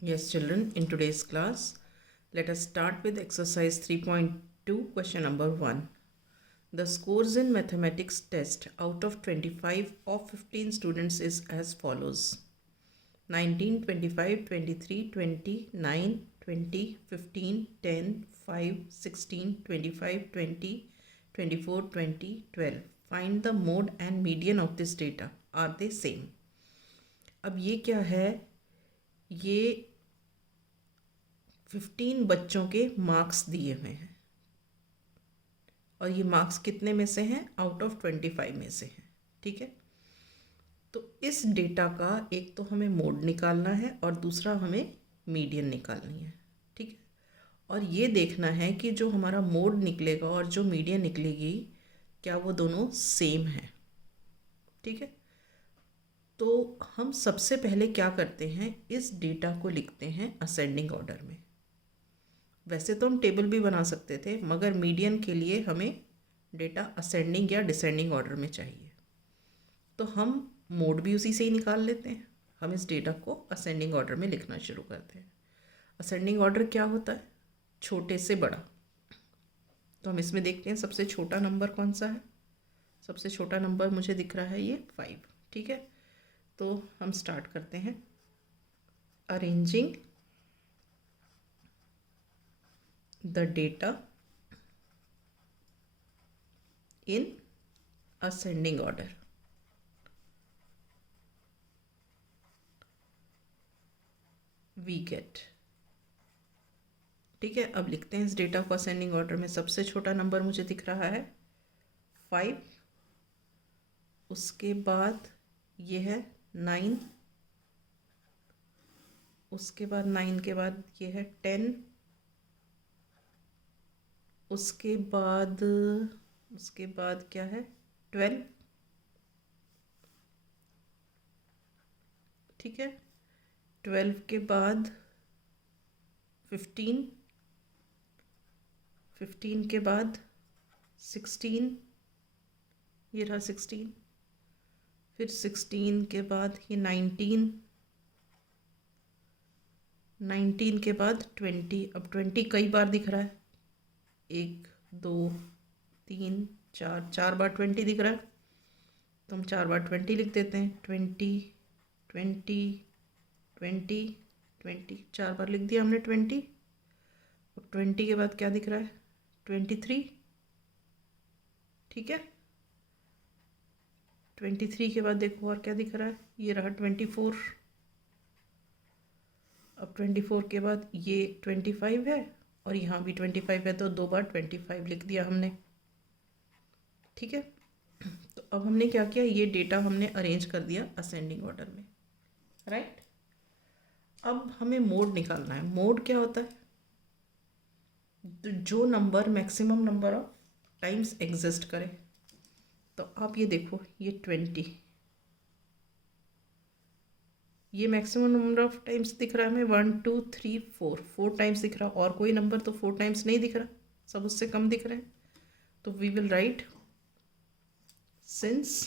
Yes, children, in today's class, let us start with exercise 3.2, question number 1. The scores in mathematics test out of 25 of 15 students is as follows: 19, 25, 23, 20, 9, 20, 15, 10, 5, 16, 25, 20, 24, 20, 12. Find the mode and median of this data. Are they same? अब ये क्या है? ये 15 बच्चों के marks दिए हुए हैं और ये मार्क्स कितने में से हैं? आउट ऑफ 25 में से हैं। ठीक है, तो इस डेटा का एक तो हमें मोड निकालना है और दूसरा हमें मीडियन निकालनी है। ठीक है, और ये देखना है कि जो हमारा मोड निकलेगा और जो मीडियन निकलेगी क्या वो दोनों सेम है। ठीक है, तो हम सबसे पहले क्या करते हैं, इस डेटा को लिखते हैं असेंडिंग ऑर्डर में। वैसे तो हम टेबल भी बना सकते थे, मगर मीडियन के लिए हमें डेटा असेंडिंग या डिसेंडिंग ऑर्डर में चाहिए, तो हम मोड भी उसी से ही निकाल लेते हैं। हम इस डेटा को असेंडिंग ऑर्डर में लिखना शुरू करते हैं। असेंडिंग ऑर्डर क्या होता है? छोटे से बड़ा। तो हम इसमें देखते हैं सबसे छोटा नंबर कौन सा है। सबसे छोटा नंबर मुझे दिख रहा है ये 5। ठीक है, तो हम स्टार्ट करते हैं arranging the data in ascending order. We get. ठीक है, अब लिखते हैं इस डेटा को असेंडिंग ऑर्डर में। सबसे छोटा नंबर मुझे दिख रहा है 5, उसके बाद ये है 9, उसके बाद 9 के बाद ये है 10, उसके बाद क्या है 12। ठीक है, 12 के बाद 15, 15 के बाद 16, ये रहा 16, फिर 16 के बाद ये 19, 19 के बाद 20। अब 20 कई बार दिख रहा है, 1 2 3 4, 4 बार 20 दिख रहा है, तो हम 4 बार 20 लिख देते हैं। 20 20 20 20, 4 बार लिख दिया हमने 20। अब 20 के बाद क्या दिख रहा है? 23। ठीक है, 23 के बाद देखो और क्या दिख रहा है, ये रहा 24। अब 24 के बाद ये 25 है और यहाँ भी 25 है, तो 2 बार 25 लिख दिया हमने। ठीक है, तो अब हमने क्या किया, ये डेटा हमने अरेंज कर दिया असेंडिंग ऑर्डर में। राइट, अब हमें मोड निकालना है। मोड क्या होता है? तो जो number maximum number of times exist करे। तो आप ये देखो, ये 20, ये मैक्सिमम नंबर ऑफ टाइम्स दिख रहा है हमें 1 2 3 4, 4 टाइम्स दिख रहा है, और कोई नंबर तो 4 टाइम्स नहीं दिख रहा, सब उससे कम दिख रहे हैं। तो we will write since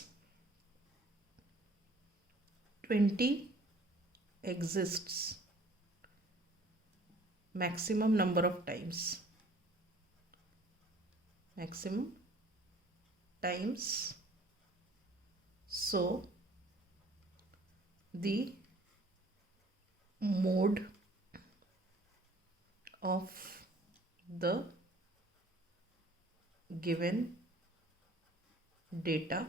20 exists maximum number of times, maximum times, so the mode of the given data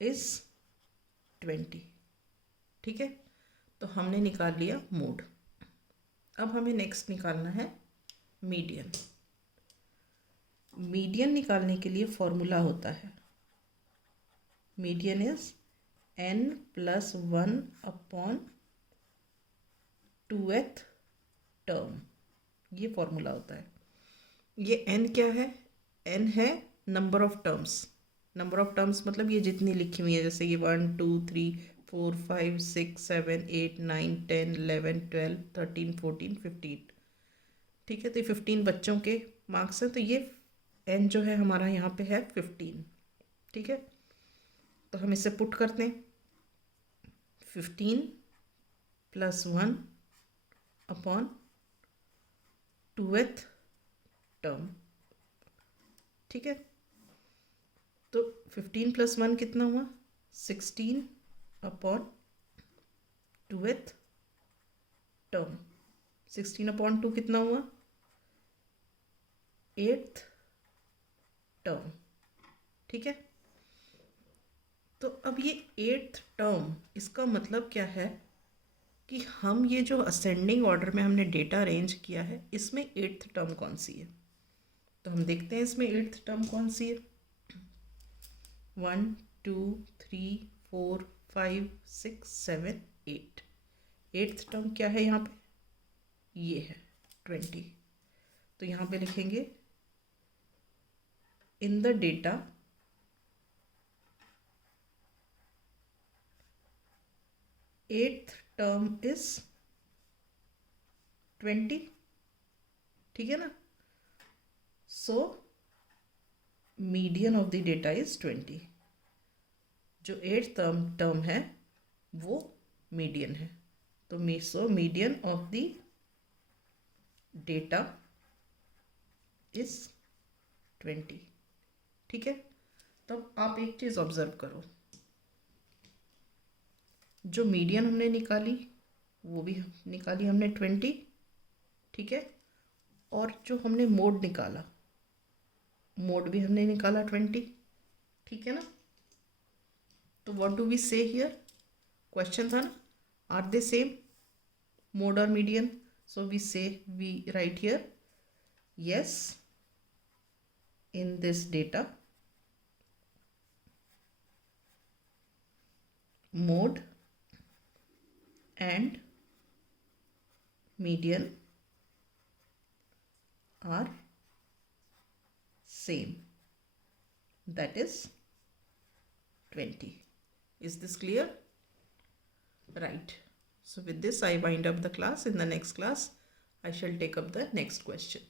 is 20। ठीक है, तो हमने निकाल लिया मोड। अब हमें नेक्स्ट निकालना है मीडियन। मीडियन निकालने के लिए फॉर्मूला होता है, median is n+1 upon 2th term. ये फॉर्मूला होता है। ये n क्या है? n है number of terms. Number of terms मतलब ये जितनी लिखी हुई है, जैसे ये 1 2 3 4 5 6 7 8 9 10 11 12 13 14 15। ठीक है, तो ये 15 बच्चों के मार्क्स हैं, तो ये n जो है हमारा यहाँ पे है 15। ठीक है, तो हम इसे पुट करते हैं 15 प्लस 1 अपॉन 2th टर्म, ठीक है। तो 15 प्लस 1 कितना हुआ, 16 अपॉन 2th टर्म, 16 अपॉन 2 कितना हुआ, 8th टर्म, ठीक है। तो अब ये 8th टर्म, इसका मतलब क्या है कि हम ये जो असेंडिंग ऑर्डर में हमने डेटा अरेंज किया है, इसमें 8th टर्म कौन सी है। तो हम देखते हैं इसमें 8th टर्म कौन सी है। 1 2 3 4 5 6 7 8, 8th टर्म क्या है यहाँ पे, ये है 20। तो यहाँ पे लिखेंगे in the data eighth term is 20, ठीक है ना। So median of the data is 20, जो 8th टर्म है वो मीडियन है। तो median of the data is 20, ठीक है। तो आप एक चीज़ ऑब्जर्व करो, जो मीडियन हमने निकाली वो भी निकाली हमने 20, ठीक है। और जो हमने मोड निकाला, मोड भी हमने निकाला 20, ठीक है ना। तो what do we say here, question था ना, आर दे सेम मोड और median. So we write here yes, in this data mode and median are same, that is 20. Is this clear? Right. So with this I wind up the class. In the next class I shall take up the next question.